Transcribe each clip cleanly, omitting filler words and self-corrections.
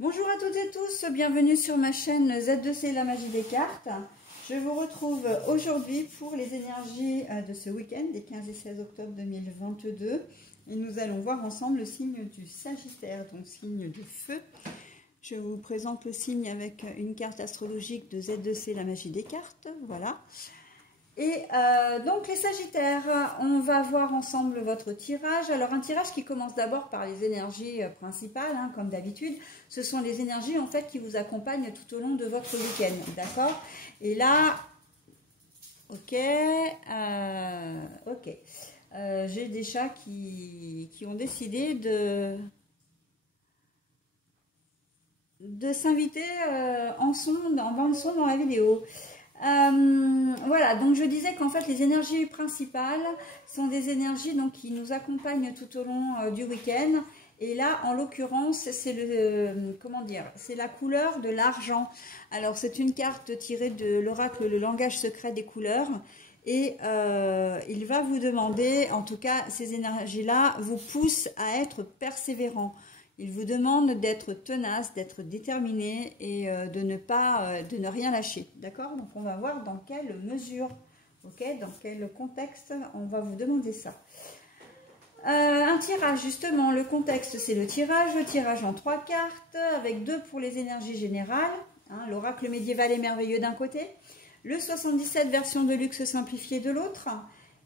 Bonjour à toutes et tous, bienvenue sur ma chaîne Z2C La Magie des Cartes. Je vous retrouve aujourd'hui pour les énergies de ce week-end, des 15 et 16 octobre 2022. Et nous allons voir ensemble le signe du Sagittaire, donc signe de feu. Je vous présente le signe avec une carte astrologique de Z2C La Magie des Cartes, voilà. Et donc les Sagittaires, on va voir ensemble votre tirage. Alors un tirage qui commence d'abord par les énergies principales, hein, comme d'habitude. Ce sont les énergies en fait qui vous accompagnent tout au long de votre week-end, d'accord? Et là, ok, j'ai des chats qui ont décidé de s'inviter en bande son dans la vidéo. Voilà, donc je disais qu'en fait les énergies principales sont des énergies donc, qui nous accompagnent tout au long du week-end. Et là, en l'occurrence, c'est c'est la couleur de l'argent. Alors, c'est une carte tirée de l'oracle Le Langage Secret des Couleurs. Et il va vous demander, en tout cas, ces énergies-là vous poussent à être persévérant. Il vous demande d'être tenace, d'être déterminé et de ne rien lâcher. D'accord? Donc, on va voir dans quelle mesure, dans quel contexte on va vous demander ça. Un tirage, justement, le contexte, c'est le tirage en 3 cartes, avec 2 pour les énergies générales, hein, l'oracle médiéval et merveilleux d'un côté, le 77 version de luxe simplifiée de l'autre,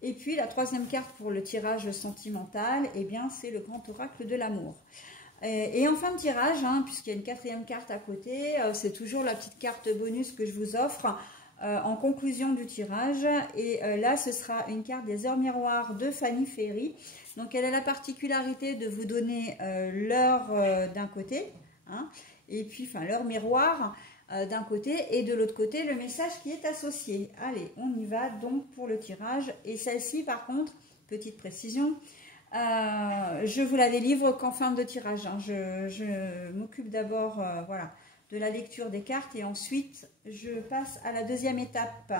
et puis la 3e carte pour le tirage sentimental, eh bien c'est le grand oracle de l'amour. Et en fin de tirage, hein, puisqu'il y a une 4e carte à côté, c'est toujours la petite carte bonus que je vous offre en conclusion du tirage. Et là, ce sera une carte des heures miroirs de Fanny Ferry. Donc, elle a la particularité de vous donner l'heure d'un côté, hein, et puis, enfin, l'heure miroir d'un côté, et de l'autre côté, le message qui est associé. Allez, on y va donc pour le tirage. Et celle-ci, par contre, petite précision, je vous la délivre qu'en fin de tirage. Hein. Je m'occupe d'abord voilà, de la lecture des cartes et ensuite je passe à la 2e étape.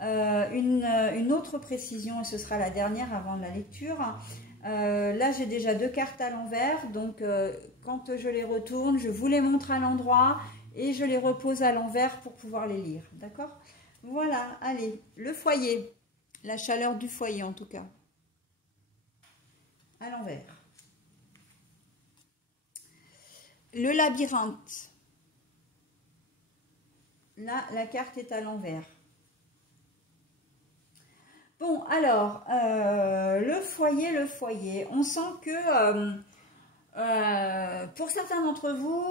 Une autre précision, et ce sera la dernière avant la lecture. Là, j'ai déjà 2 cartes à l'envers, donc quand je les retourne, je vous les montre à l'endroit et je les repose à l'envers pour pouvoir les lire. D'accord? Voilà, allez, le foyer, la chaleur du foyer en tout cas. À l'envers. Le labyrinthe. Là, la carte est à l'envers. Bon, alors, le foyer. On sent que, pour certains d'entre vous,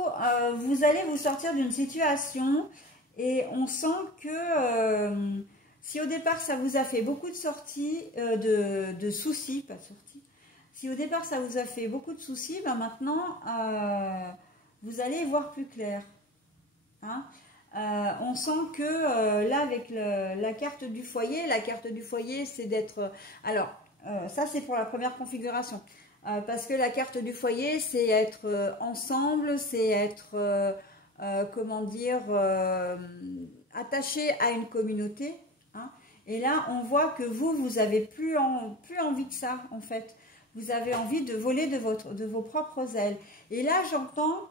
vous allez vous sortir d'une situation et on sent que, si au départ, ça vous a fait beaucoup de sorties, de soucis, pas de sorties, si au départ ça vous a fait beaucoup de soucis, ben maintenant vous allez y voir plus clair. Hein, on sent que là avec la carte du foyer c'est d'être... Alors ça c'est pour la première configuration. Parce que la carte du foyer c'est être ensemble, c'est être attaché à une communauté. Hein, et là on voit que vous avez plus envie de ça en fait. Vous avez envie de voler de vos propres ailes. Et là, j'entends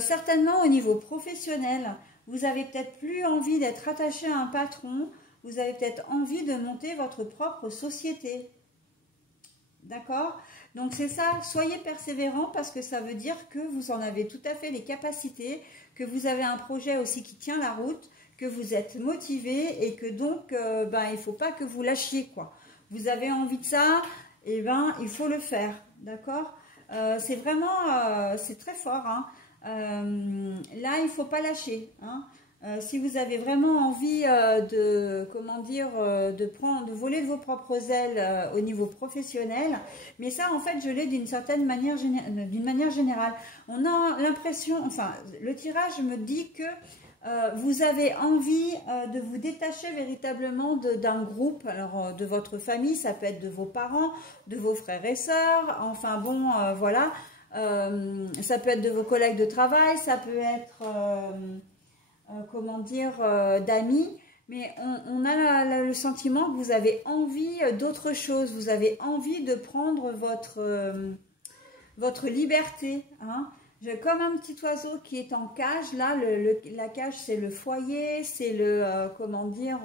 certainement au niveau professionnel, vous avez peut-être plus envie d'être attaché à un patron, vous avez peut-être envie de monter votre propre société. D'accord? Donc c'est ça, soyez persévérant parce que ça veut dire que vous en avez tout à fait les capacités, que vous avez un projet aussi qui tient la route, que vous êtes motivé et que donc il ne faut pas que vous lâchiez, quoi. Vous avez envie de ça, eh ben, il faut le faire, d'accord? C'est vraiment, c'est très fort, hein. Là, il ne faut pas lâcher, hein. Si vous avez vraiment envie de voler de vos propres ailes au niveau professionnel, mais ça, en fait, je l'ai d'une manière générale. On a l'impression, enfin, le tirage me dit que vous avez envie de vous détacher véritablement d'un groupe, alors de votre famille, ça peut être de vos parents, de vos frères et sœurs, enfin bon, voilà, ça peut être de vos collègues de travail, ça peut être, d'amis, mais on a le sentiment que vous avez envie d'autre chose, vous avez envie de prendre votre liberté, hein. comme un petit oiseau qui est en cage. Là, la cage, c'est le foyer, c'est comment dire,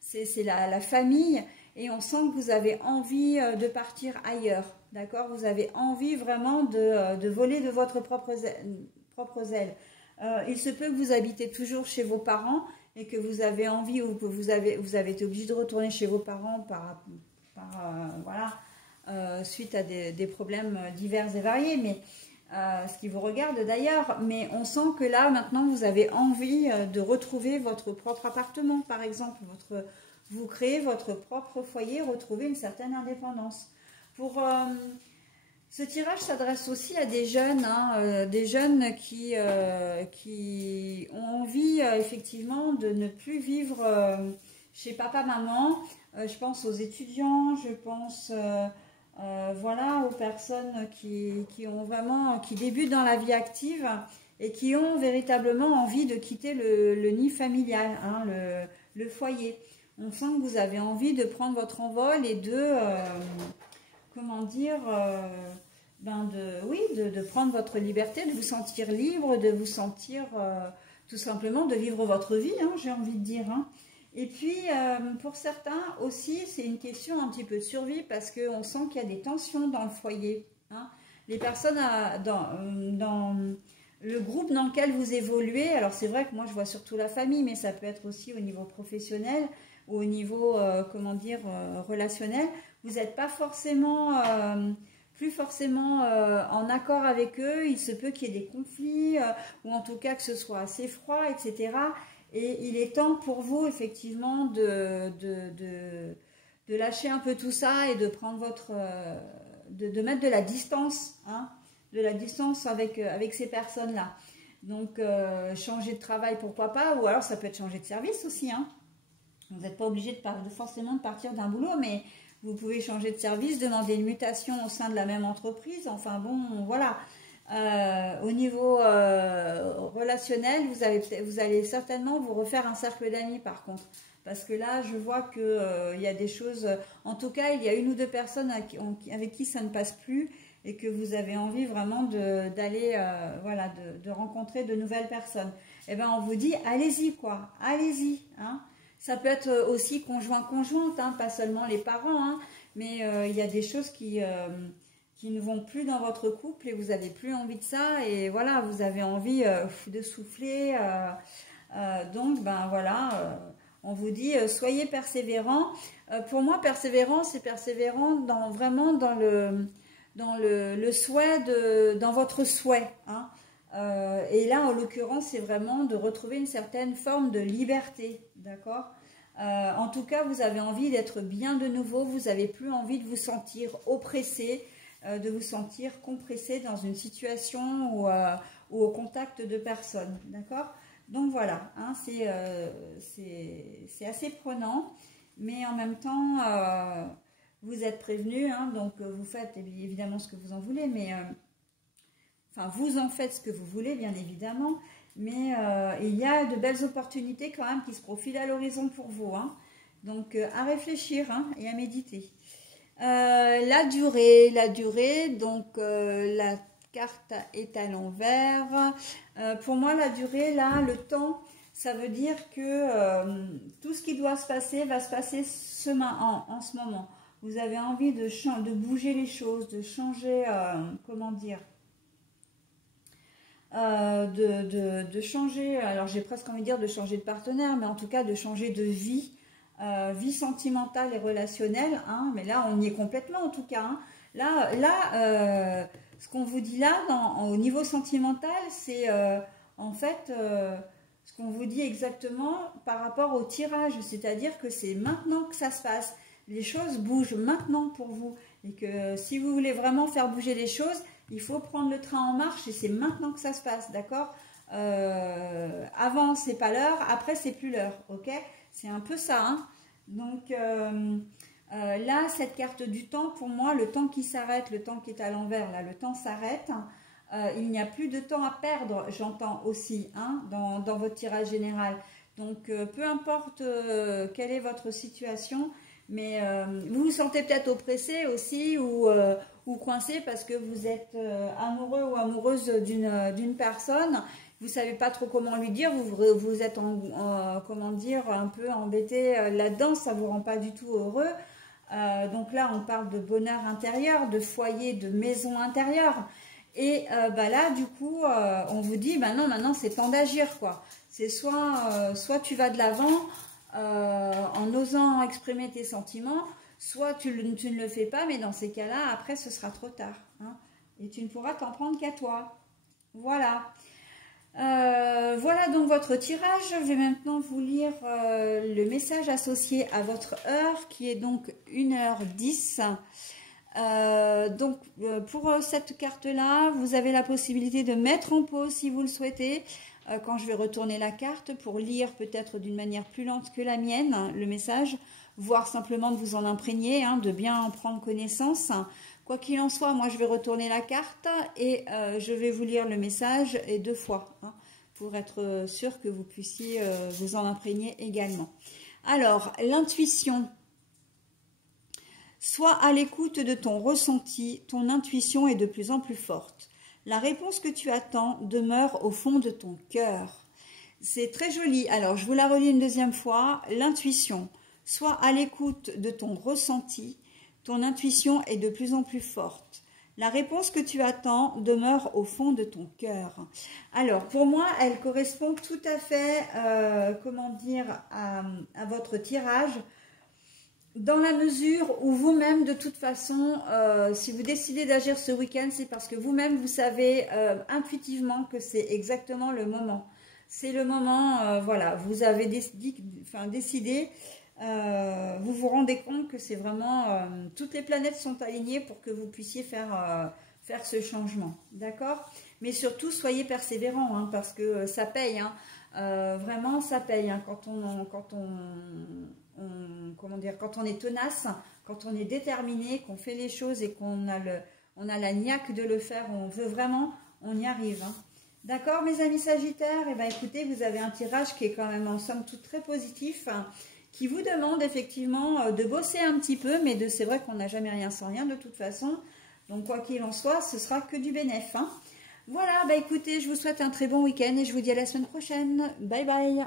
c'est la famille. Et on sent que vous avez envie de partir ailleurs, d'accord? Vous avez envie vraiment de voler de votre propre aile. Il se peut que vous habitez toujours chez vos parents et que vous avez envie ou que vous avez été obligé de retourner chez vos parents voilà, suite à des problèmes divers et variés, mais ce qui vous regarde d'ailleurs. Mais on sent que là, maintenant, vous avez envie de retrouver votre propre appartement, par exemple, vous créez votre propre foyer, retrouver une certaine indépendance. Ce tirage s'adresse aussi à des jeunes, des jeunes qui ont envie effectivement de ne plus vivre chez papa-maman. Je pense aux étudiants, je pense voilà, aux personnes qui débutent dans la vie active et qui ont véritablement envie de quitter le nid familial, le foyer. On sent que vous avez envie de prendre votre envol et comment dire, de prendre votre liberté, de vous sentir libre, de vous sentir tout simplement de vivre votre vie, j'ai envie de dire. Et puis, pour certains aussi, c'est une question un petit peu de survie parce qu'on sent qu'il y a des tensions dans le foyer. Les personnes dans le groupe dans lequel vous évoluez, alors c'est vrai que moi je vois surtout la famille, mais ça peut être aussi au niveau professionnel ou au niveau, comment dire, relationnel. Vous n'êtes pas forcément, plus forcément en accord avec eux. Il se peut qu'il y ait des conflits ou en tout cas que ce soit assez froid, etc. Et il est temps pour vous, effectivement, de lâcher un peu tout ça et de prendre de mettre de la distance, de la distance avec ces personnes-là. Donc, changer de travail, pourquoi pas, ou alors ça peut être changer de service aussi. Vous n'êtes pas obligé forcément de partir d'un boulot, mais vous pouvez changer de service, demander une mutation au sein de la même entreprise. Enfin bon, voilà. Au niveau relationnel, vous allez certainement vous refaire un cercle d'amis par contre. Parce que là, je vois qu'il y a des choses... En tout cas, il y a une ou deux personnes avec qui ça ne passe plus et que vous avez envie vraiment d'aller, voilà, de rencontrer de nouvelles personnes. Eh bien, on vous dit, allez-y, quoi. Allez-y, Ça peut être aussi conjointe, pas seulement les parents, mais il y a des choses qui ne vont plus dans votre couple et vous n'avez plus envie de ça. Et voilà, vous avez envie de souffler. Donc, ben voilà, on vous dit, soyez persévérants. Pour moi, persévérant, c'est persévérant vraiment dans le souhait, dans votre souhait. Et là, en l'occurrence, c'est vraiment de retrouver une certaine forme de liberté, d'accord ? En tout cas, vous avez envie d'être bien de nouveau, vous n'avez plus envie de vous sentir oppressé, de vous sentir compressé dans une situation ou au contact de personnes, d'accord ? Donc voilà, c'est assez prenant, mais en même temps, vous êtes prévenu, donc vous faites évidemment ce que vous en voulez, mais... Enfin, vous en faites ce que vous voulez, bien évidemment, mais il y a de belles opportunités quand même qui se profilent à l'horizon pour vous. Donc, à réfléchir et à méditer. La durée, donc la carte est à l'envers. Pour moi, la durée, là, le temps, ça veut dire que tout ce qui doit se passer va se passer en ce moment. Vous avez envie de bouger les choses, de changer, comment dire, de changer, alors j'ai presque envie de dire de changer de partenaire, mais en tout cas de changer de vie, vie sentimentale et relationnelle, mais là on y est complètement en tout cas. Là, ce qu'on vous dit là, au niveau sentimental, c'est en fait ce qu'on vous dit exactement par rapport au tirage, c'est-à-dire que c'est maintenant que ça se passe. Les choses bougent maintenant pour vous et que si vous voulez vraiment faire bouger les choses, il faut prendre le train en marche et c'est maintenant que ça se passe, d'accord ? Avant, c'est pas l'heure, après, c'est plus l'heure, ok ? C'est un peu ça, Donc, là, cette carte du temps, pour moi, le temps qui s'arrête, le temps qui est à l'envers, là, le temps s'arrête. Il n'y a plus de temps à perdre, j'entends aussi, dans votre tirage général. Donc, peu importe quelle est votre situation, mais vous vous sentez peut-être oppressé aussi ou ou coincé parce que vous êtes amoureux ou amoureuse d'une personne, vous savez pas trop comment lui dire, vous êtes comment dire, un peu embêté là-dedans, ça vous rend pas du tout heureux. Donc là, on parle de bonheur intérieur, de foyer, de maison intérieure. Et là, du coup, on vous dit, non, maintenant, c'est temps d'agir, quoi. C'est soit tu vas de l'avant en osant exprimer tes sentiments, soit tu ne le fais pas, mais dans ces cas-là, après, ce sera trop tard. Hein, et tu ne pourras t'en prendre qu'à toi. Voilà. Voilà donc votre tirage. Je vais maintenant vous lire le message associé à votre heure, qui est donc 1h10. Pour cette carte-là, vous avez la possibilité de mettre en pause si vous le souhaitez. Quand je vais retourner la carte pour lire peut-être d'une manière plus lente que la mienne, le message, voire simplement de vous en imprégner, hein, de bien en prendre connaissance. Quoi qu'il en soit, moi je vais retourner la carte et je vais vous lire le message et 2 fois, hein, pour être sûr que vous puissiez vous en imprégner également. Alors, l'intuition. Sois à l'écoute de ton ressenti, ton intuition est de plus en plus forte. La réponse que tu attends demeure au fond de ton cœur. C'est très joli. Alors, je vous la relis une deuxième fois. L'intuition. Sois à l'écoute de ton ressenti, ton intuition est de plus en plus forte. La réponse que tu attends demeure au fond de ton cœur. Alors, pour moi, elle correspond tout à fait, à votre tirage, dans la mesure où vous-même, de toute façon, si vous décidez d'agir ce week-end, c'est parce que vous-même, vous savez intuitivement que c'est exactement le moment. C'est le moment, voilà, vous avez décidé, vous vous rendez compte que c'est vraiment, toutes les planètes sont alignées pour que vous puissiez faire ce changement, d'accord? Mais surtout, soyez persévérants, hein, parce que ça paye, hein, vraiment ça paye, hein, quand on est tenace, quand on est déterminé, qu'on fait les choses et qu'on a la niaque de le faire, on veut vraiment, on y arrive, hein. D'accord, mes amis Sagittaires? Et bien écoutez, vous avez un tirage qui est quand même en somme toute très positif, hein, qui vous demande effectivement de bosser un petit peu, mais c'est vrai qu'on n'a jamais rien sans rien de toute façon. Donc quoi qu'il en soit, ce sera que du bénéfice, hein. Voilà, bah écoutez, je vous souhaite un très bon week-end et je vous dis à la semaine prochaine. Bye bye.